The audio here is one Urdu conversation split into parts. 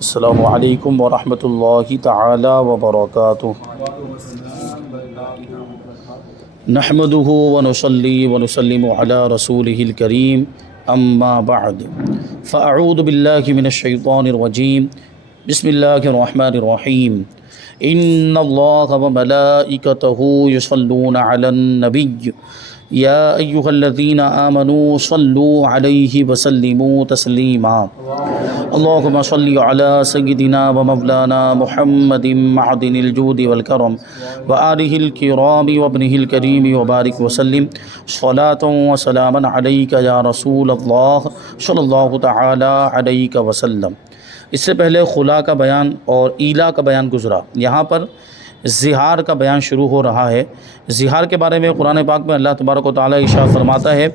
السلام علیکم ورحمۃ اللہ تعالی وبرکاتہ۔ نحمده ونصلي ونسلم على رسوله الكريم اما بعد فاعوذ باللہ من الشیطان الرجیم بسم اللہ الرحمن الرحیم ان اللہ وملائکتہ یصلون علی النبی یا ایہا الذین آمنوا صلوا علیہ وسلموا تسلیما اللہم صلی علی سیدنا و مولانا محمد معدن الجود والکرم وآلہ الکرام وابنہ الکریم وبارک وسلم صلاۃ و سلاما علیک یا رسول اللہ صلی اللہ تعالی علیہ وسلم۔ اس سے پہلے خلا کا بیان اور ایلا کا بیان گزرا، یہاں پر زہار کا بیان شروع ہو رہا ہے۔ زہار کے بارے میں قرآن پاک میں اللہ تبارک و تعالی ارشاد فرماتا ہے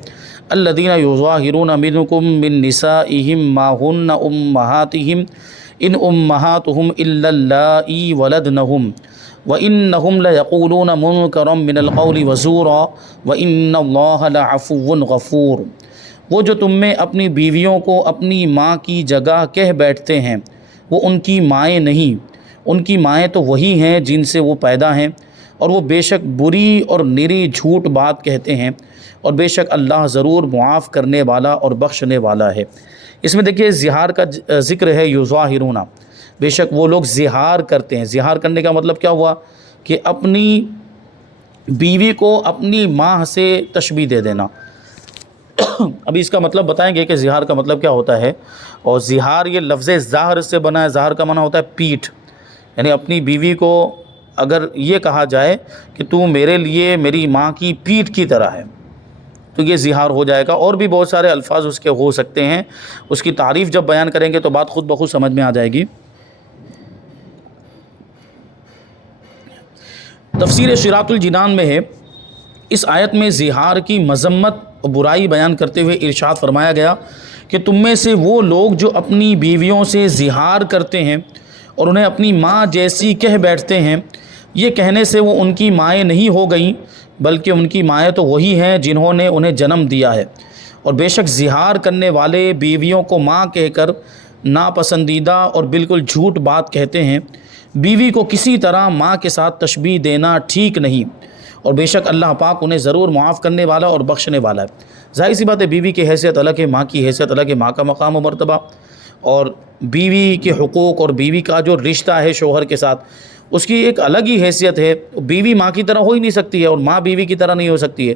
الذین یظاہرون منکم من نسائہم ما ہن امہاتہم ان امہاتہم الا اللائی ولدنہم وانہم لیقولون منکرا من القول وزورا وان اللہ لعفو غفور۔ وہ جو تم میں اپنی بیویوں کو اپنی ماں کی جگہ کہہ بیٹھتے ہیں وہ ان کی مائیں نہیں، ان کی مائیں تو وہی ہیں جن سے وہ پیدا ہیں، اور وہ بے شک بری اور نری جھوٹ بات کہتے ہیں، اور بے شک اللہ ضرور معاف کرنے والا اور بخشنے والا ہے۔ اس میں دیکھیے زہار کا ذکر ہے، یظاہرون، بے شک وہ لوگ زہار کرتے ہیں۔ زہار کرنے کا مطلب کیا ہوا کہ اپنی بیوی کو اپنی ماں سے تشبیہ دے دینا۔ ابھی اس کا مطلب بتائیں گے کہ زہار کا مطلب کیا ہوتا ہے، اور زہار یہ لفظ ظاہر سے بنا ہے۔ ظاہر کا معنی ہوتا ہے پیٹھ، یعنی اپنی بیوی کو اگر یہ کہا جائے کہ تو میرے لیے میری ماں کی پیٹھ کی طرح ہے تو یہ زہار ہو جائے گا۔ اور بھی بہت سارے الفاظ اس کے ہو سکتے ہیں، اس کی تعریف جب بیان کریں گے تو بات خود بخود سمجھ میں آ جائے گی۔ تفسیر شراط الجنان میں ہے، اس آیت میں زہار کی مذمت اور برائی بیان کرتے ہوئے ارشاد فرمایا گیا کہ تم میں سے وہ لوگ جو اپنی بیویوں سے زہار کرتے ہیں اور انہیں اپنی ماں جیسی کہہ بیٹھتے ہیں، یہ کہنے سے وہ ان کی مائیں نہیں ہو گئیں بلکہ ان کی مائیں تو وہی ہیں جنہوں نے انہیں جنم دیا ہے۔ اور بے شک زہار کرنے والے بیویوں کو ماں کہہ کر ناپسندیدہ اور بالکل جھوٹ بات کہتے ہیں۔ بیوی کو کسی طرح ماں کے ساتھ تشبیہ دینا ٹھیک نہیں، اور بے شک اللہ پاک انہیں ضرور معاف کرنے والا اور بخشنے والا ہے۔ ظاہر سی بات ہے، بیوی کی حیثیت الگ ہے، ماں کی حیثیت الگ ہے، ماں کا مقام و مرتبہ اور بیوی کے حقوق اور بیوی کا جو رشتہ ہے شوہر کے ساتھ اس کی ایک الگ ہی حیثیت ہے۔ بیوی ماں کی طرح ہو ہی نہیں سکتی ہے اور ماں بیوی کی طرح نہیں ہو سکتی ہے،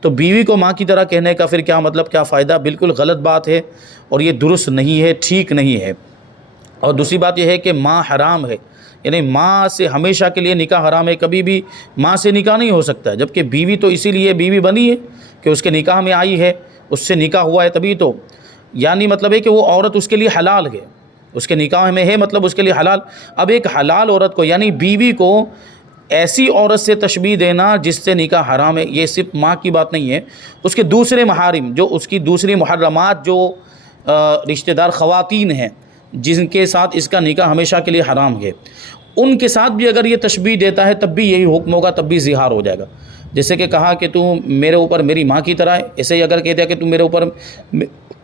تو بیوی کو ماں کی طرح کہنے کا پھر کیا مطلب، کیا فائدہ؟ بالکل غلط بات ہے اور یہ درست نہیں ہے، ٹھیک نہیں ہے۔ اور دوسری بات یہ ہے کہ ماں حرام ہے، یعنی ماں سے ہمیشہ کے لیے نکاح حرام ہے، کبھی بھی ماں سے نکاح نہیں ہو سکتا ہے۔ جبکہ بیوی تو اسی لیے بیوی بنی ہے کہ اس کے نکاح میں آئی ہے، اس سے نکاح ہوا ہے تبھی تو، یعنی مطلب ہے کہ وہ عورت اس کے لیے حلال ہے، اس کے نکاح میں ہے مطلب اس کے لیے حلال۔ اب ایک حلال عورت کو یعنی بیوی کو ایسی عورت سے تشبیہ دینا جس سے نکاح حرام ہے، یہ صرف ماں کی بات نہیں ہے، اس کے دوسرے محارم جو اس کی دوسری محرمات جو رشتہ دار خواتین ہیں جن کے ساتھ اس کا نکاح ہمیشہ کے لیے حرام ہے، ان کے ساتھ بھی اگر یہ تشبیہ دیتا ہے تب بھی یہی حکم ہوگا، تب بھی زہار ہو جائے گا۔ جیسے کہ کہا کہ تو میرے اوپر میری ماں کی طرح ہے، ایسے ہی اگر کہہ دیا کہ تو میرے اوپر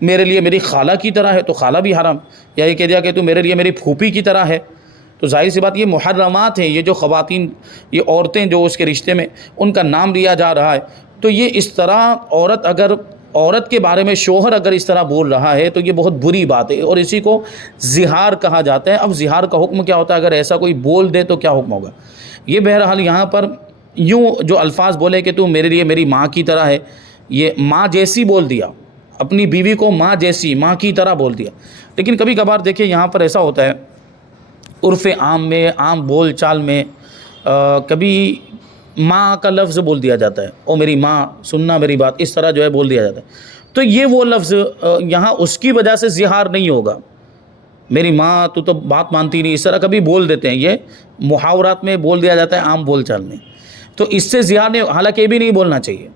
میرے لیے میری خالہ کی طرح ہے تو خالہ بھی حرام، یا یہ کہہ دیا کہ تو میرے لیے میری پھوپھی کی طرح ہے، تو ظاہر سی بات یہ محرمات ہیں۔ یہ جو خواتین، یہ عورتیں جو اس کے رشتے میں ان کا نام لیا جا رہا ہے، تو یہ اس طرح عورت کے بارے میں شوہر اگر اس طرح بول رہا ہے تو یہ بہت بری بات ہے، اور اسی کو زہار کہا جاتا ہے۔ اب زہار کا حکم کیا ہوتا ہے، اگر ایسا کوئی بول دے تو کیا حکم ہوگا؟ یہ بہرحال یہاں پر یوں جو الفاظ بولے کہ تو میرے لیے میری ماں کی طرح ہے، یہ ماں جیسی بول دیا، اپنی بیوی کو ماں جیسی، ماں کی طرح بول دیا۔ لیکن کبھی کبھار دیکھیں یہاں پر ایسا ہوتا ہے عرف عام میں، عام بول چال میں کبھی ماں کا لفظ بول دیا جاتا ہے، او میری ماں سننا میری بات، اس طرح جو ہے بول دیا جاتا ہے، تو یہ وہ لفظ یہاں اس کی وجہ سے زہار نہیں ہوگا۔ میری ماں تو بات مانتی نہیں، اس طرح کبھی بول دیتے ہیں، یہ محاورات میں بول دیا جاتا ہے، عام بول چال میں، تو اس سے زہار نہیں، حالانکہ یہ بھی نہیں بولنا چاہیے،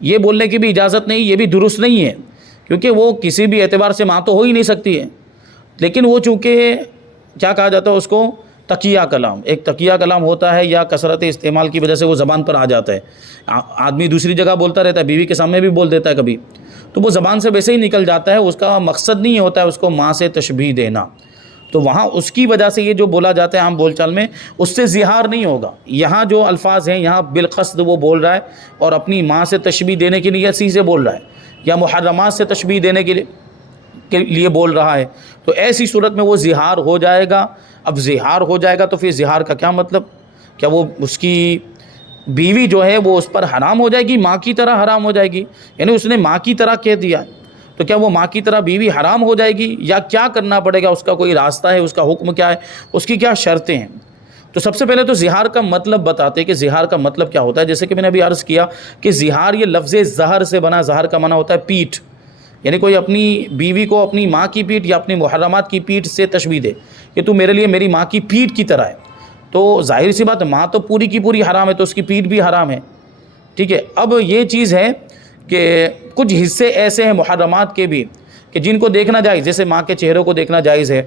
یہ بولنے کی بھی اجازت نہیں، یہ بھی درست نہیں ہے، کیونکہ وہ کسی بھی اعتبار سے ماں تو ہو ہی نہیں سکتی ہے۔ لیکن وہ چونکہ کیا کہا جاتا ہے اس کو، تقیہ کلام، ایک تقیہ کلام ہوتا ہے، یا کثرت استعمال کی وجہ سے وہ زبان پر آ جاتا ہے۔ آدمی دوسری جگہ بولتا رہتا ہے، بیوی کے سامنے بھی بول دیتا ہے کبھی، تو وہ زبان سے ویسے ہی نکل جاتا ہے، اس کا مقصد نہیں ہوتا ہے اس کو ماں سے تشبیہ دینا۔ تو وہاں اس کی وجہ سے یہ جو بولا جاتا ہے عام بول چال میں، اس سے زہار نہیں ہوگا۔ یہاں جو الفاظ ہیں یہاں بالقصد وہ بول رہا ہے اور اپنی ماں سے تشبیہ دینے کے لیے اسی سے بول رہا ہے، یا محرمات سے تشبیہ دینے کے لیے بول رہا ہے، تو ایسی صورت میں وہ زہار ہو جائے گا۔ اب زہار ہو جائے گا تو پھر زہار کا کیا مطلب؟ کیا وہ اس کی بیوی جو ہے وہ اس پر حرام ہو جائے گی، ماں کی طرح حرام ہو جائے گی؟ یعنی اس نے ماں کی طرح کہہ دیا، تو کیا وہ ماں کی طرح بیوی حرام ہو جائے گی، یا کیا کرنا پڑے گا؟ اس کا کوئی راستہ ہے؟ اس کا حکم کیا ہے؟ اس کی کیا شرطیں ہیں؟ تو سب سے پہلے تو زہار کا مطلب بتاتے کہ زہار کا مطلب کیا ہوتا ہے۔ جیسے کہ میں نے ابھی عرض کیا کہ زہار یہ لفظ زہر سے بنا، زہر کا معنی ہوتا ہے پیٹھ، یعنی کوئی اپنی بیوی کو اپنی ماں کی پیٹھ یا اپنی محرمات کی پیٹھ سے تشبیہ دے کہ تو میرے لیے میری ماں کی پیٹھ کی طرح ہے، تو ظاہر سی بات ہے ماں تو پوری کی پوری حرام ہے، تو اس کی پیٹھ بھی حرام ہے، ٹھیک ہے۔ اب یہ چیز ہے کہ کچھ حصے ایسے ہیں محرمات کے بھی کہ جن کو دیکھنا جائز، جیسے ماں کے چہروں کو دیکھنا جائز ہے،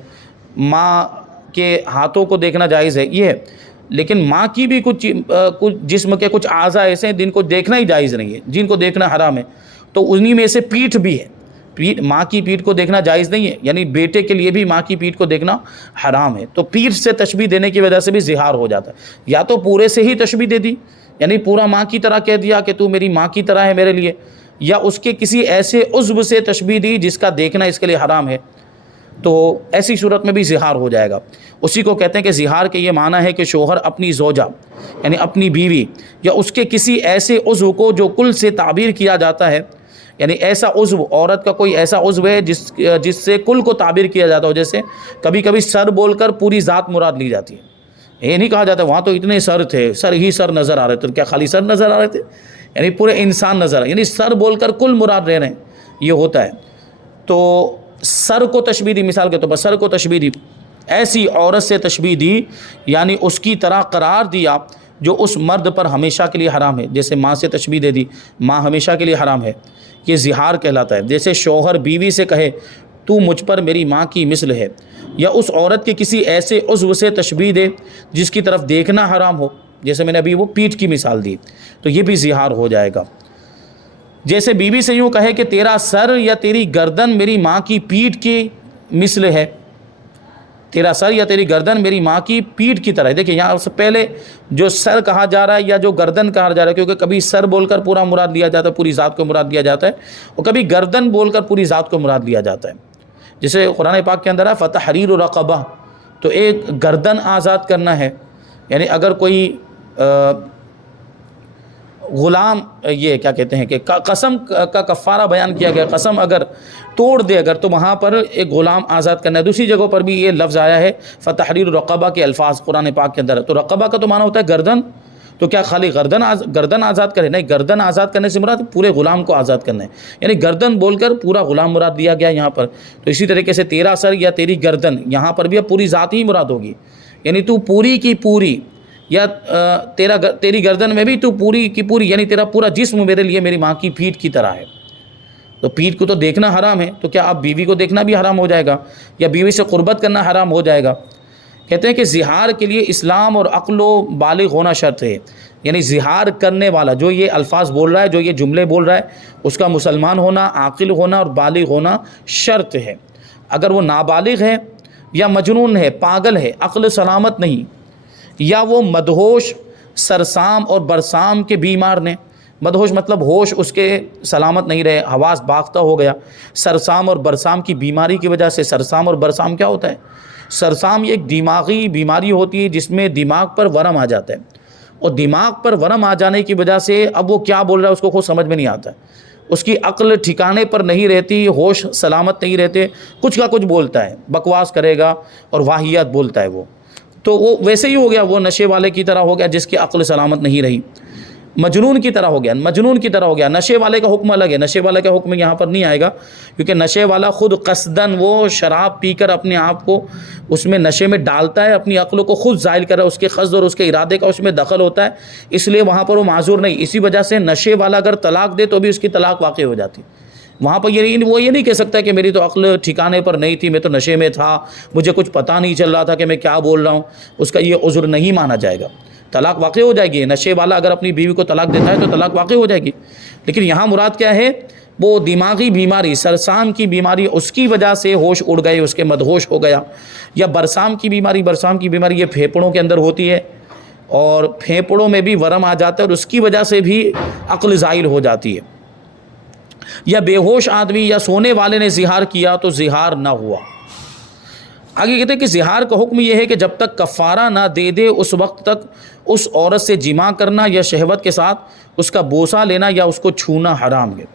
ماں کے ہاتھوں کو دیکھنا جائز ہے، یہ ہے، لیکن ماں کی بھی کچھ جسم کے کچھ اعضاء ایسے ہیں جن کو دیکھنا ہی جائز نہیں ہے، جن کو دیکھنا حرام ہے، تو انہی میں سے پیٹھ بھی ہے۔ ماں کی پیٹھ کو دیکھنا جائز نہیں ہے، یعنی بیٹے کے لیے بھی ماں کی پیٹھ کو دیکھنا حرام ہے، تو پیٹھ سے تشبیہ دینے کی وجہ سے بھی زہار ہو جاتا ہے۔ یا تو پورے سے ہی تشبیہ دے دی، یعنی پورا ماں کی طرح کہہ دیا کہ تو میری ماں کی طرح ہے میرے لیے، یا اس کے کسی ایسے عضو سے تشبیہ دی جس کا دیکھنا اس کے لیے حرام ہے، تو ایسی صورت میں بھی زہار ہو جائے گا۔ اسی کو کہتے ہیں کہ زہار کے یہ معنی ہے کہ شوہر اپنی زوجہ یعنی اپنی بیوی یا اس کے کسی ایسے عضو کو جو کل سے تعبیر کیا جاتا ہے، یعنی ایسا عضو، عورت کا کوئی ایسا عضو ہے جس سے کل کو تعبیر کیا جاتا ہو، جیسے کبھی کبھی سر بول کر پوری ذات مراد لی جاتی ہے، یہ نہیں کہا جاتا وہاں تو اتنے سر تھے، سر ہی سر نظر آ رہے تھے، کیا خالی سر نظر آ رہے تھے؟ یعنی پورے انسان نظر آ، یعنی سر بول کر کل مراد رہ رہے ہیں، یہ ہوتا ہے۔ تو سر کو تشبیہ دی، مثال کے طور پر سر کو تشبیہ دی، ایسی عورت سے تشبیہ دی یعنی اس کی طرح قرار دیا جو اس مرد پر ہمیشہ کے لیے حرام ہے، جیسے ماں سے تشبیہ دے دی، ماں ہمیشہ کے لیے حرام ہے، یہ زہار کہلاتا ہے۔ جیسے شوہر بیوی سے کہے تو مجھ پر میری ماں کی مثل ہے، یا اس عورت کے کسی ایسے عضو سے تشبیہ دے جس کی طرف دیکھنا حرام ہو، جیسے میں نے ابھی وہ پیٹھ کی مثال دی، تو یہ بھی زہار ہو جائے گا۔ جیسے بیوی سے یوں کہے کہ تیرا سر یا تیری گردن میری ماں کی پیٹھ کی مثل ہے، تیرا سر یا تیری گردن میری ماں کی پیٹھ کی طرح ہے۔ دیکھیں یہاں سے پہلے جو سر کہا جا رہا ہے یا جو گردن کہا جا رہا ہے، کیونکہ کبھی سر بول کر پورا مراد لیا جاتا ہے، پوری ذات کو مراد لیا جاتا ہے، اور کبھی گردن بول کر پوری ذات کو مراد لیا جاتا ہے۔ جیسے قرآن پاک کے اندر ہے فتحریر رقبہ، تو ایک گردن آزاد کرنا ہے، یعنی اگر کوئی غلام، یہ کیا کہتے ہیں کہ قسم کا کفارہ بیان کیا گیا، قسم اگر توڑ دے اگر، تو وہاں پر ایک غلام آزاد کرنا ہے۔ دوسری جگہوں پر بھی یہ لفظ آیا ہے فتحریر رقبہ کے الفاظ قرآن پاک کے اندر ہے، تو رقبہ کا تو معنی ہوتا ہے گردن، تو کیا خالی گردن آزاد کرے؟ نہیں، گردن آزاد کرنے سے مراد پورے غلام کو آزاد کرنا ہے، یعنی گردن بول کر پورا غلام مراد دیا گیا یہاں پر۔ تو اسی طریقے سے تیرا سر یا تیری گردن، یہاں پر بھی اب پوری ذات ہی مراد ہوگی، یعنی تو پوری کی پوری، یا تیری گردن میں بھی تو پوری کی پوری، یعنی تیرا پورا جسم میرے لیے میری ماں کی پیٹھ کی طرح ہے۔ تو پیٹھ کو تو دیکھنا حرام ہے، تو کیا اب بیوی کو دیکھنا بھی حرام ہو جائے گا، یا بیوی سے قربت کرنا حرام ہو جائے گا؟ کہتے ہیں کہ زہار کے لیے اسلام اور عقل و بالغ ہونا شرط ہے، یعنی زہار کرنے والا جو یہ الفاظ بول رہا ہے، جو یہ جملے بول رہا ہے، اس کا مسلمان ہونا، عاقل ہونا اور بالغ ہونا شرط ہے۔ اگر وہ نابالغ ہے یا مجنون ہے، پاگل ہے، عقل سلامت نہیں، یا وہ مدہوش، سرسام اور برسام کے بیمار نے، مدہوش مطلب ہوش اس کے سلامت نہیں رہے، حواس باختہ ہو گیا، سرسام اور برسام کی بیماری کی وجہ سے۔ سرسام اور برسام کیا ہوتا ہے؟ سرسام یہ ایک دماغی بیماری ہوتی ہے جس میں دماغ پر ورم آ جاتا ہے، اور دماغ پر ورم آ جانے کی وجہ سے اب وہ کیا بول رہا ہے اس کو خود سمجھ میں نہیں آتا، اس کی عقل ٹھکانے پر نہیں رہتی، ہوش سلامت نہیں رہتے، کچھ کا کچھ بولتا ہے، بکواس کرے گا اور واہیات بولتا ہے وہ، تو وہ ویسے ہی ہو گیا، وہ نشے والے کی طرح ہو گیا جس کی عقل سلامت نہیں رہی، مجنون کی طرح ہو گیا، مجنون کی طرح ہو گیا۔ نشے والے کا حکم الگ ہے، نشے والے کا حکم یہاں پر نہیں آئے گا، کیونکہ نشے والا خود قصدن وہ شراب پی کر اپنے آپ کو اس میں نشے میں ڈالتا ہے، اپنی عقل کو خود زائل کر رہا ہے، اس کے قصد اور اس کے ارادے کا اس میں دخل ہوتا ہے، اس لیے وہاں پر وہ معذور نہیں۔ اسی وجہ سے نشے والا اگر طلاق دے تو بھی اس کی طلاق واقع ہو جاتی، وہاں پر وہ یہ نہیں کہہ سکتا کہ میری تو عقل ٹھکانے پر نہیں تھی، میں تو نشے میں تھا، مجھے کچھ پتہ نہیں چل رہا تھا کہ میں کیا بول رہا ہوں، اس کا یہ عذر نہیں مانا جائے گا، طلاق واقع ہو جائے گی۔ نشے والا اگر اپنی بیوی کو طلاق دیتا ہے تو طلاق واقع ہو جائے گی، لیکن یہاں مراد کیا ہے وہ دماغی بیماری سرسام کی بیماری اس کی وجہ سے ہوش اڑ گئے، اس کے مدہوش ہو گیا، یا برسام کی بیماری یہ پھیپھڑوں کے اندر ہوتی ہے اور پھیپھڑوں میں بھی ورم آ جاتا ہے اور اس کی وجہ سے بھی عقل زائل ہو جاتی ہے، یا بے ہوش آدمی یا سونے والے نے زہار کیا تو زہار نہ ہوا۔ آگے کہتے ہیں کہ زہار کا حکم یہ ہے کہ جب تک کفارہ نہ دے دے اس وقت تک اس عورت سے جماع کرنا یا شہوت کے ساتھ اس کا بوسہ لینا یا اس کو چھونا حرام ہے۔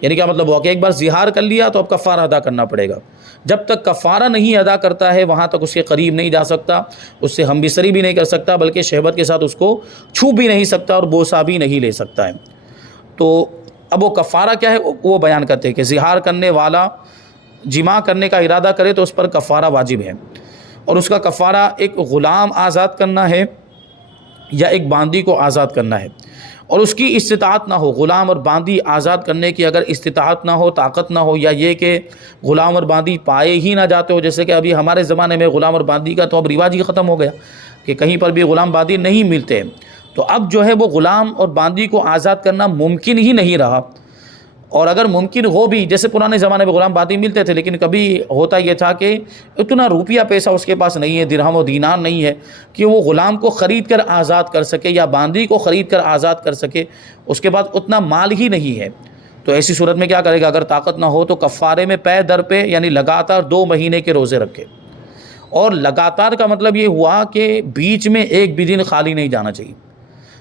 یعنی کیا مطلب ہوا کہ ایک بار زہار کر لیا تو اب کفارہ ادا کرنا پڑے گا، جب تک کفارہ نہیں ادا کرتا ہے وہاں تک اس کے قریب نہیں جا سکتا، اس سے ہم بستری بھی نہیں کر سکتا، بلکہ شہوت کے ساتھ اس کو چھو بھی نہیں سکتا اور بوسہ بھی نہیں لے سکتا ہے۔ تو اب وہ کفارہ کیا ہے وہ بیان کرتے ہیں کہ زہار کرنے والا جماع کرنے کا ارادہ کرے تو اس پر کفارہ واجب ہے، اور اس کا کفارہ ایک غلام آزاد کرنا ہے یا ایک باندی کو آزاد کرنا ہے، اور اس کی استطاعت نہ ہو، غلام اور باندی آزاد کرنے کی اگر استطاعت نہ ہو، طاقت نہ ہو، یا یہ کہ غلام اور باندی پائے ہی نہ جاتے ہو، جیسے کہ ابھی ہمارے زمانے میں غلام اور باندی کا تو اب رواج ہی ختم ہو گیا کہ کہیں پر بھی غلام باندی نہیں ملتے، تو اب جو ہے وہ غلام اور باندی کو آزاد کرنا ممکن ہی نہیں رہا۔ اور اگر ممکن ہو بھی، جیسے پرانے زمانے میں غلام باندی ملتے تھے، لیکن کبھی ہوتا یہ تھا کہ اتنا روپیہ پیسہ اس کے پاس نہیں ہے، درہم و دینار نہیں ہے کہ وہ غلام کو خرید کر آزاد کر سکے یا باندی کو خرید کر آزاد کر سکے، اس کے پاس اتنا مال ہی نہیں ہے، تو ایسی صورت میں کیا کرے گا؟ اگر طاقت نہ ہو تو کفارے میں پے در پہ یعنی لگاتار 2 مہینے کے روزے رکھے، اور لگاتار کا مطلب یہ ہوا کہ بیچ میں ایک بھی دن خالی نہیں جانا چاہیے،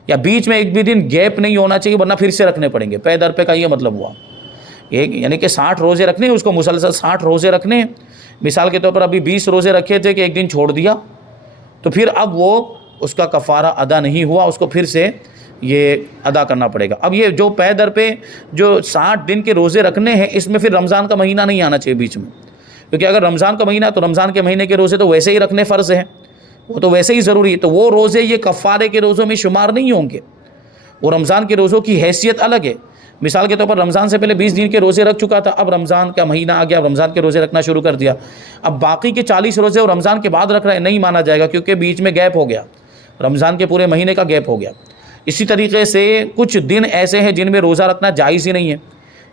یا بیچ میں ایک بھی دن گیپ نہیں ہونا چاہیے، ورنہ پھر سے رکھنے پڑیں گے۔ پے در پہ کا یہ مطلب ہوا یعنی کہ 60 روزے رکھنے، اس کو مسلسل 60 روزے رکھنے۔ مثال کے طور پر ابھی 20 روزے رکھے تھے کہ ایک دن چھوڑ دیا تو پھر اب وہ اس کا کفارہ ادا نہیں ہوا، اس کو پھر سے یہ ادا کرنا پڑے گا۔ اب یہ جو پے در پہ جو 60 دن کے روزے رکھنے ہیں، اس میں پھر رمضان کا مہینہ نہیں آنا چاہیے بیچ میں، کیونکہ اگر رمضان کا مہینہ تو رمضان کے مہینے کے روزے تو ویسے ہی رکھنے فرض ہیں، وہ تو ویسے ہی ضروری ہے، تو وہ روزے یہ کفارے کے روزوں میں شمار نہیں ہوں گے، وہ رمضان کے روزوں کی حیثیت الگ ہے۔ مثال کے طور پر رمضان سے پہلے 20 دن کے روزے رکھ چکا تھا، اب رمضان کا مہینہ آ گیا، اب رمضان کے روزے رکھنا شروع کر دیا، اب باقی کے 40 روزے اور رمضان کے بعد رکھ رہے ہیں، نہیں مانا جائے گا، کیونکہ بیچ میں گیپ ہو گیا، رمضان کے پورے مہینے کا گیپ ہو گیا۔ اسی طریقے سے کچھ دن ایسے ہیں جن میں روزہ رکھنا جائز ہی نہیں ہے،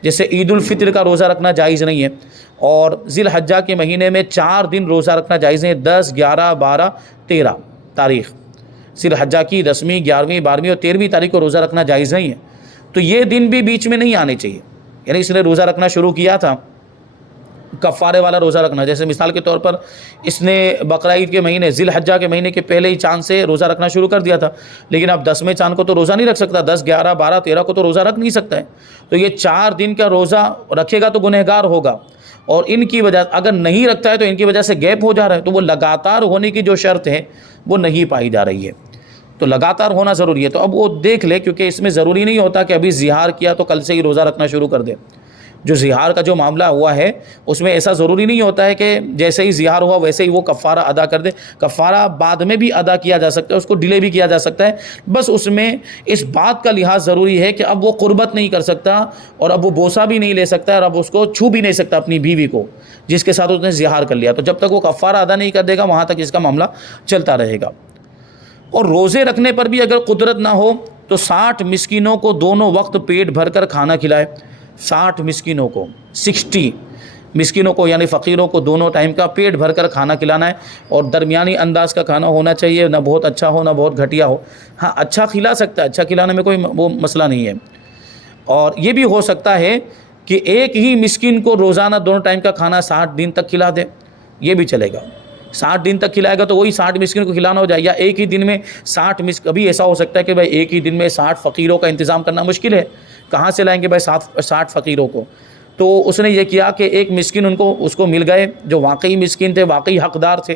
جیسے عید الفطر کا روزہ رکھنا جائز نہیں ہے، اور ذی الحجہ کے مہینے میں 4 دن روزہ رکھنا جائز ہے، 10 11 12 13 تاریخ، ذی الحجہ کی 10ویں 11ویں 12ویں اور 13ویں تاریخ کو روزہ رکھنا جائز نہیں ہے، تو یہ دن بھی بیچ میں نہیں آنے چاہیے۔ یعنی اس نے روزہ رکھنا شروع کیا تھا، کفارے والا روزہ رکھنا، جیسے مثال کے طور پر اس نے بقرعید کے مہینے ذی الحجہ کے مہینے کے پہلے ہی چاند سے روزہ رکھنا شروع کر دیا تھا، لیکن اب 10ویں چاند کو تو روزہ نہیں رکھ سکتا، 10 11 12 13 کو تو روزہ رکھ نہیں سکتا ہے، تو یہ 4 دن کا روزہ رکھے گا تو گنہگار ہوگا، اور ان کی وجہ اگر نہیں رکھتا ہے تو ان کی وجہ سے گیپ ہو جا رہا ہے، تو وہ لگاتار ہونے کی جو شرط ہے وہ نہیں پائی جا رہی ہے، تو لگاتار ہونا ضروری ہے۔ تو اب وہ دیکھ لے، کیونکہ اس میں ضروری نہیں ہوتا کہ ابھی زہار کیا تو کل سے ہی روزہ رکھنا شروع کر دے، جو زہار کا جو معاملہ ہوا ہے اس میں ایسا ضروری نہیں ہوتا ہے کہ جیسے ہی زہار ہوا ویسے ہی وہ کفارہ ادا کر دے، کفارہ بعد میں بھی ادا کیا جا سکتا ہے، اس کو ڈیلے بھی کیا جا سکتا ہے، بس اس میں اس بات کا لحاظ ضروری ہے کہ اب وہ قربت نہیں کر سکتا، اور اب وہ بوسہ بھی نہیں لے سکتا، اور اب اس کو چھو بھی نہیں سکتا اپنی بیوی کو جس کے ساتھ اس نے زہار کر لیا، تو جب تک وہ کفارہ ادا نہیں کر دے گا وہاں تک اس کا معاملہ چلتا رہے گا۔ اور روزے رکھنے پر بھی اگر قدرت نہ ہو تو 60 مسکینوں کو دونوں وقت پیٹ بھر کر کھانا کھلائے، 60 مسکینوں کو 60 مسکینوں کو یعنی فقیروں کو دونوں ٹائم کا پیٹ بھر کر کھانا کھلانا ہے، اور درمیانی انداز کا کھانا ہونا چاہیے، نہ بہت اچھا ہو نہ بہت گھٹیا ہو، ہاں اچھا کھلا سکتا ہے، اچھا کھلانے میں کوئی وہ مسئلہ نہیں ہے، اور یہ بھی ہو سکتا ہے کہ ایک ہی مسکین کو روزانہ دونوں ٹائم کا کھانا 60 دن تک کھلا دے، یہ بھی چلے گا، 60 دن تک کھلائے گا تو وہی 60 مسکین کو کھلانا ہو جائے، یا ایک ہی دن میں 60 کبھی ایسا ہو سکتا ہے کہ بھائی ایک ہی دن میں 60 فقیروں کا انتظام کرنا مشکل ہے، کہاں سے لائیں گے بھائی 60 فقیروں کو، تو اس نے یہ کیا کہ ایک مسکین اس کو مل گئے جو واقعی مسکین تھے، واقعی حقدار تھے،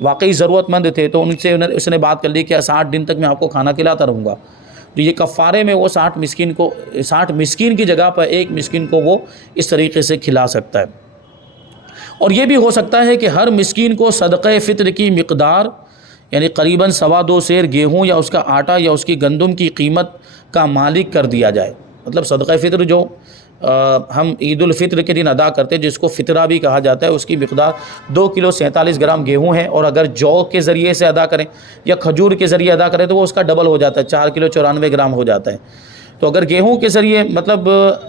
واقعی ضرورت مند تھے، تو ان سے اس نے بات کر لی کہ 60 دن تک میں آپ کو کھانا کھلاتا رہوں گا، تو یہ کفارے میں وہ 60 مسکین کی جگہ پر ایک مسکین کو وہ اس طریقے سے کھلا سکتا ہے۔ اور یہ بھی ہو سکتا ہے کہ ہر مسکین کو صدقہ فطر کی مقدار یعنی قریباً 2.25 سیر گیہوں یا اس کا آٹا یا اس کی گندم کی قیمت کا مالک کر دیا جائے، مطلب صدقہ فطر جو ہم عید الفطر کے دن ادا کرتے ہیں جس کو فطرہ بھی کہا جاتا ہے، اس کی مقدار 2 کلو 47 گرام گیہوں ہے، اور اگر جو کے ذریعے سے ادا کریں یا کھجور کے ذریعے ادا کریں تو وہ اس کا ڈبل ہو جاتا ہے، 4 کلو 94 گرام ہو جاتا ہے، تو اگر گیہوں کے ذریعے مطلب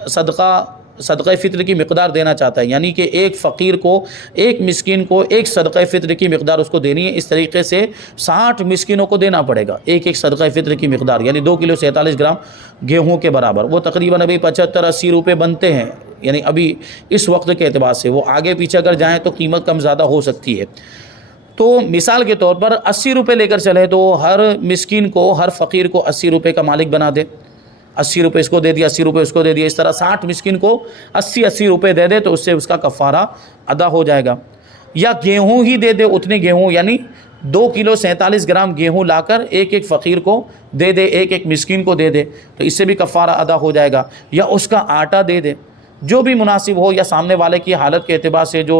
صدقہ صدقہ فطر کی مقدار دینا چاہتا ہے، یعنی کہ ایک فقیر کو، ایک مسکین کو ایک صدقہ فطر کی مقدار اس کو دینی ہے، اس طریقے سے 60 مسکینوں کو دینا پڑے گا ایک ایک صدقہ فطر کی مقدار، یعنی 2 کلو 47 گرام گیہوں کے برابر، وہ تقریباً ابھی 75-80 روپے بنتے ہیں، یعنی ابھی اس وقت کے اعتبار سے، وہ آگے پیچھے اگر جائیں تو قیمت کم زیادہ ہو سکتی ہے۔ تو مثال کے طور پر 80 روپے لے کر چلے تو ہر مسکین کو، ہر فقیر کو 80 روپے کا مالک بنا دے، 80 روپے اس کو دے دیا، 80 روپے اس کو دے دیا، اس طرح 60 مسکین کو 80 روپے دے دے تو اس سے اس کا کفارہ ادا ہو جائے گا۔ یا گیہوں ہی دے دے، اتنے گیہوں یعنی 2 کلو 47 گرام گیہوں لا کر ایک ایک فقیر کو دے دے، ایک ایک مسکین کو دے دے، تو اس سے بھی کفارہ ادا ہو جائے گا۔ یا اس کا آٹا دے دے، جو بھی مناسب ہو، یا سامنے والے کی حالت کے اعتبار سے جو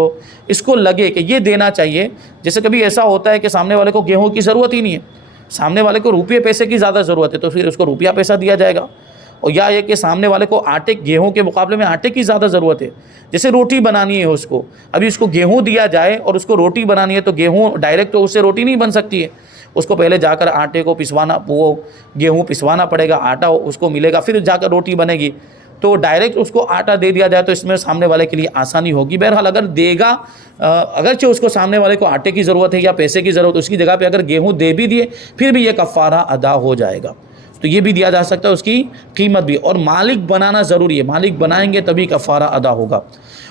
اس کو لگے کہ یہ دینا چاہیے۔ جیسے کبھی ایسا ہوتا ہے کہ سامنے والے کو گیہوں کی ضرورت ہی نہیں ہے، سامنے والے کو روپیے پیسے کی زیادہ ضرورت ہے، تو پھر اس کو روپیہ پیسہ دیا جائے گا۔ اور یا یہ کہ سامنے والے کو گیہوں کے مقابلے میں آٹے کی زیادہ ضرورت ہے، جیسے روٹی بنانی ہے اس کو، ابھی اس کو گیہوں دیا جائے اور اس کو روٹی بنانی ہے تو گیہوں ڈائریکٹ تو اس سے روٹی نہیں بن سکتی ہے، اس کو پہلے جا کر آٹے کو پسوانا، وہ گیہوں پسوانا پڑے گا، آٹا اس کو ملے گا، پھر جا کر روٹی بنے گی۔ تو ڈائریکٹ اس کو آٹا دے دیا جائے تو اس میں سامنے والے کے لیے آسانی ہوگی۔ بہرحال اگر دے گا، اگرچہ اس کو سامنے والے کو آٹے کی ضرورت ہے یا پیسے کی ضرورت، اس کی جگہ پہ اگر گیہوں دے بھی دیے پھر بھی یہ کفارہ ادا ہو جائے گا، تو یہ بھی دیا جا سکتا ہے، اس کی قیمت بھی۔ اور مالک بنانا ضروری ہے، مالک بنائیں گے تبھی کفارہ ادا ہوگا۔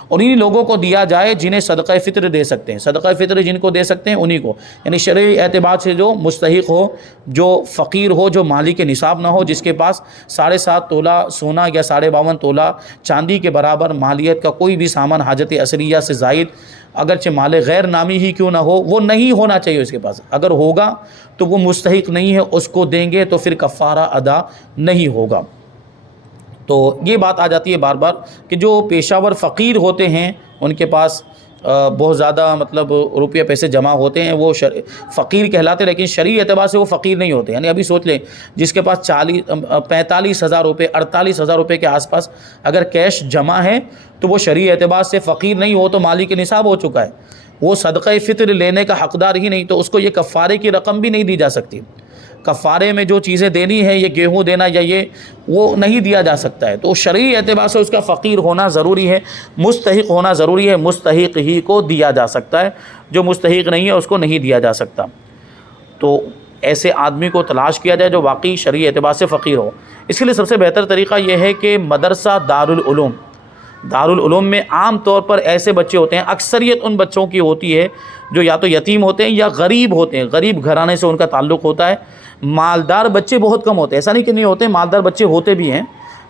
اور انہی لوگوں کو دیا جائے جنہیں صدقہ فطر دے سکتے ہیں، صدقہ فطر جن کو دے سکتے ہیں انہی کو، یعنی شرعی اعتبار سے جو مستحق ہو، جو فقیر ہو، جو مالک نصاب نہ ہو، جس کے پاس 7.5 تولہ سونا یا 52.5 تولہ چاندی کے برابر مالیت کا کوئی بھی سامان حاجت اصلیہ سے زائد، اگرچہ مال غیر نامی ہی کیوں نہ ہو، وہ نہیں ہونا چاہیے اس کے پاس، اگر ہوگا تو وہ مستحق نہیں ہے، اس کو دیں گے تو پھر کفارہ ادا نہیں ہوگا۔ تو یہ بات آ جاتی ہے بار بار کہ جو پیشہ ور فقیر ہوتے ہیں، ان کے پاس بہت زیادہ مطلب روپیہ پیسے جمع ہوتے ہیں، وہ فقیر کہلاتے، لیکن شرعی اعتبار سے وہ فقیر نہیں ہوتے۔ یعنی ابھی سوچ لیں، جس کے پاس 45,000 روپے 48,000 روپے کے آس پاس اگر کیش جمع ہے تو وہ شرعی اعتبار سے فقیر نہیں ہو، تو مالک نصاب ہو چکا ہے، وہ صدقہ فطر لینے کا حقدار ہی نہیں، تو اس کو یہ کفارے کی رقم بھی نہیں دی جا سکتی۔ کفارے میں جو چیزیں دینی ہے، یہ گیہوں دینا یا یہ وہ نہیں دیا جا سکتا ہے، تو شرعی اعتبار سے اس کا فقیر ہونا ضروری ہے، مستحق ہونا ضروری ہے، مستحق ہی کو دیا جا سکتا ہے، جو مستحق نہیں ہے اس کو نہیں دیا جا سکتا۔ تو ایسے آدمی کو تلاش کیا جائے جو واقعی شرعی اعتبار سے فقیر ہو۔ اس کے لیے سب سے بہتر طریقہ یہ ہے کہ مدرسہ دارالعلوم میں عام طور پر ایسے بچے ہوتے ہیں، اکثریت ان بچوں کی ہوتی ہے جو یا تو یتیم ہوتے ہیں یا غریب ہوتے ہیں، غریب گھرانے سے ان کا تعلق ہوتا ہے۔ مالدار بچے بہت کم ہوتے ہیں، ایسا نہیں کہ نہیں ہوتے، مالدار بچے ہوتے بھی ہیں،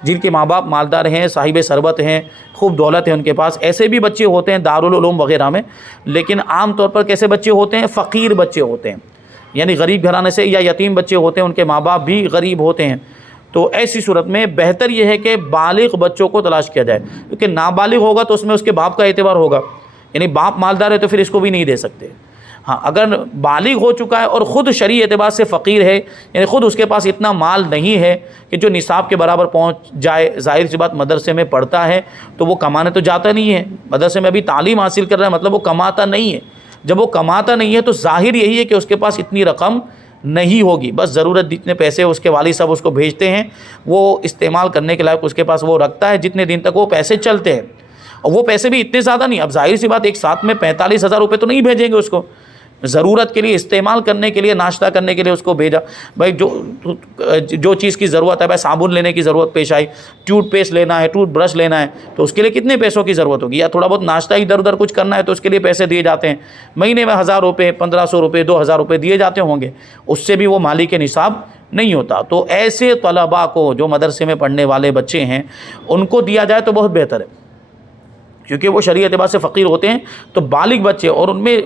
جن کے ماں باپ مالدار ہیں، صاحب ثروت ہیں، خوب دولت ہے ان کے پاس، ایسے بھی بچے ہوتے ہیں دارالعلوم وغیرہ میں۔ لیکن عام طور پر کیسے بچے ہوتے ہیں؟ فقیر بچے ہوتے ہیں، یعنی غریب گھرانے سے، یا یتیم بچے ہوتے ہیں، ان کے ماں باپ بھی غریب ہوتے ہیں۔ تو ایسی صورت میں بہتر یہ ہے کہ بالغ بچوں کو تلاش کیا جائے، کیونکہ نابالغ ہوگا تو اس میں اس کے باپ کا اعتبار ہوگا، یعنی باپ مالدار ہے تو پھر اس کو بھی نہیں دے سکتے۔ ہاں، اگر بالغ ہو چکا ہے اور خود شرعی اعتبار سے فقیر ہے، یعنی خود اس کے پاس اتنا مال نہیں ہے کہ جو نصاب کے برابر پہنچ جائے، ظاہر سی بات مدرسے میں پڑھتا ہے تو وہ کمانے تو جاتا نہیں ہے، مدرسے میں ابھی تعلیم حاصل کر رہا ہے، مطلب وہ کماتا نہیں ہے۔ جب وہ کماتا نہیں ہے تو ظاہر یہی ہے کہ اس کے پاس اتنی رقم نہیں ہوگی، بس ضرورت جتنے پیسے اس کے والد صاحب اس کو بھیجتے ہیں وہ استعمال کرنے کے لائق اس کے پاس وہ رکھتا ہے، جتنے دن تک وہ پیسے چلتے ہیں، اور وہ پیسے بھی اتنے زیادہ نہیں۔ اب ظاہر سی بات ایک ساتھ میں 45,000 روپے تو نہیں بھیجیں گے اس کو، ضرورت کے لیے، استعمال کرنے کے لیے، ناشتہ کرنے کے لیے اس کو بھیجا، بھائی جو چیز کی ضرورت ہے، بھائی صابن لینے کی ضرورت پیش آئی، ٹوتھ پیسٹ لینا ہے، ٹوتھ برش لینا ہے، تو اس کے لیے کتنے پیسوں کی ضرورت ہوگی، یا تھوڑا بہت ناشتہ ادھر ادھر کچھ کرنا ہے تو اس کے لیے پیسے دیے جاتے ہیں، مہینے میں 1,000 روپے 1,500 روپے 2,000 روپے دیے جاتے ہوں گے، اس سے بھی وہ مالک نصاب نہیں ہوتا۔ تو ایسے طلباء کو جو مدرسے میں پڑھنے والے بچے ہیں ان کو دیا جائے تو بہت بہتر ہے، کیونکہ وہ شرعی اعتبار سے فقیر ہوتے ہیں۔ تو بالغ بچے، اور ان میں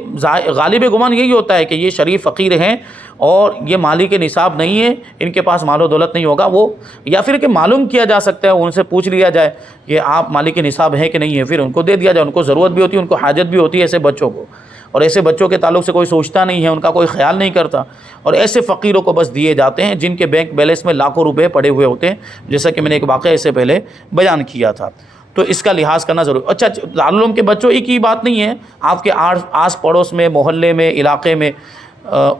غالب گمان یہی ہوتا ہے کہ یہ شرعی فقیر ہیں اور یہ مالک نصاب نہیں ہے، ان کے پاس مال و دولت نہیں ہوگا، وہ یا پھر کہ معلوم کیا جا سکتا ہے، ان سے پوچھ لیا جائے کہ آپ مالک نصاب ہیں کہ نہیں ہے، پھر ان کو دے دیا جائے، ان کو ضرورت بھی ہوتی ہے، ان کو حاجت بھی ہوتی ہے ایسے بچوں کو، اور ایسے بچوں کے تعلق سے کوئی سوچتا نہیں ہے، ان کا کوئی خیال نہیں کرتا، اور ایسے فقیروں کو بس دیے جاتے ہیں جن کے بینک بیلنس میں لاکھوں روپے پڑے ہوئے ہوتے ہیں، جیسا کہ میں نے ایک واقعہ اس سے پہلے بیان کیا تھا۔ تو اس کا لحاظ کرنا ضروری۔ اچھا، دارالعلوم کے بچوں ہی کی بات نہیں ہے، آپ کے آس پڑوس میں، محلے میں، علاقے میں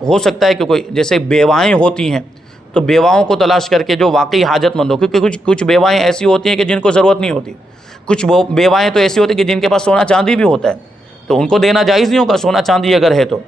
ہو سکتا ہے کہ کوئی جیسے بیوائیں ہوتی ہیں تو بیواؤں کو تلاش کر کے جو واقعی حاجت مند ہو، کیونکہ کچھ بیوائیں ایسی ہوتی ہیں کہ جن کو ضرورت نہیں ہوتی، کچھ بیوائیں تو ایسی ہوتی ہیں کہ جن کے پاس سونا چاندی بھی ہوتا ہے، تو ان کو دینا جائز نہیں ہوگا سونا چاندی اگر ہے تو.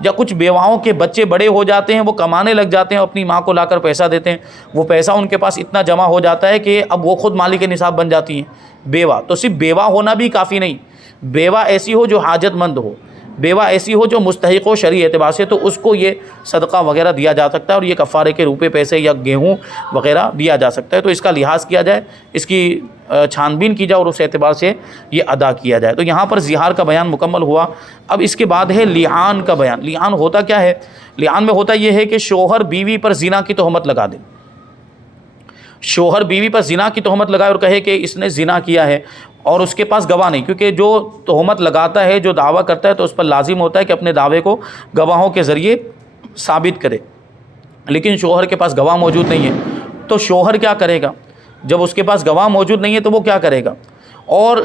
یا کچھ بیواؤں کے بچے بڑے ہو جاتے ہیں، وہ کمانے لگ جاتے ہیں، اپنی ماں کو لا کر پیسہ دیتے ہیں، وہ پیسہ ان کے پاس اتنا جمع ہو جاتا ہے کہ اب وہ خود مالک نصاب بن جاتی ہیں. بیوہ تو صرف بیوہ ہونا بھی کافی نہیں، بیوہ ایسی ہو جو حاجت مند ہو، بیوہ ایسی ہو جو مستحق ہو شرعی اعتبار سے، تو اس کو یہ صدقہ وغیرہ دیا جا سکتا ہے، اور یہ کفارے کے روپے پیسے یا گیہوں وغیرہ دیا جا سکتا ہے. تو اس کا لحاظ کیا جائے، اس کی چھان بین کی جائے اور اس اعتبار سے یہ ادا کیا جائے. تو یہاں پر زہار کا بیان مکمل ہوا. اب اس کے بعد ہے لعان کا بیان. لعان ہوتا کیا ہے؟ لعان میں ہوتا یہ ہے کہ شوہر بیوی پر زنا کی تہمت لگا دے. شوہر بیوی پر زنا کی تہمت لگائے اور کہے کہ اس نے زنا کیا ہے، اور اس کے پاس گواہ نہیں، کیونکہ جو تہمت لگاتا ہے، جو دعویٰ کرتا ہے، تو اس پر لازم ہوتا ہے کہ اپنے دعوے کو گواہوں کے ذریعے ثابت کرے. لیکن شوہر کے پاس گواہ موجود نہیں ہے، تو شوہر کیا کرے گا؟ جب اس کے پاس گواہ موجود نہیں ہے تو وہ کیا کرے گا؟ اور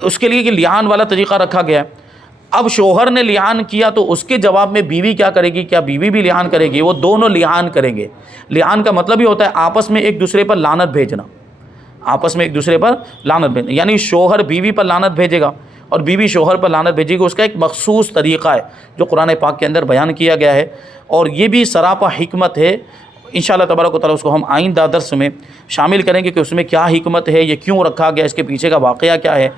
اس کے لیے کہ لعان والا طریقہ رکھا گیا ہے. اب شوہر نے لعان کیا تو اس کے جواب میں بیوی کیا کرے گی؟ کیا بیوی بھی لعان کرے گی؟ وہ دونوں لعان کریں گے. لعان کا مطلب ہی ہوتا ہے آپس میں ایک دوسرے پر لعنت بھیجنا، آپس میں ایک دوسرے پر لعنت بھیجنا. یعنی شوہر بیوی پر لعنت بھیجے گا اور بیوی شوہر پر لعنت بھیجے گی. اس کا ایک مخصوص طریقہ ہے جو قرآن پاک کے اندر بیان کیا گیا ہے، اور یہ بھی سراپا حکمت ہے. انشاءاللہ تبارک و تعالیٰ اس کو ہم آئندہ درس میں شامل کریں گے کہ اس میں کیا حکمت ہے، یہ کیوں رکھا گیا، اس کے پیچھے کا واقعہ کیا ہے،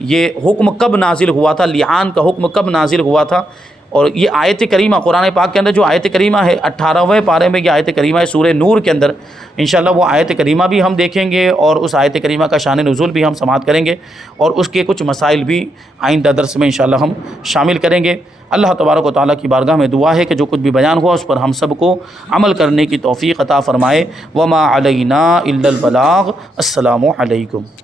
یہ حکم کب نازل ہوا تھا، لعان کا حکم کب نازل ہوا تھا. اور یہ آیت کریمہ قرآن پاک کے اندر جو آیت کریمہ ہے 18ویں پارے میں یہ آیت کریمہ ہے سورہ نور کے اندر، انشاءاللہ وہ آیت کریمہ بھی ہم دیکھیں گے، اور اس آیت کریمہ کا شان نزول بھی ہم سماعت کریں گے، اور اس کے کچھ مسائل بھی آئندہ درس میں انشاءاللہ ہم شامل کریں گے. اللہ تبارک و تعالیٰ کی بارگاہ میں دعا ہے کہ جو کچھ بھی بیان ہوا اس پر ہم سب کو عمل کرنے کی توفیق عطا فرمائے. وما علینا الا البلاغ. السلام علیکم.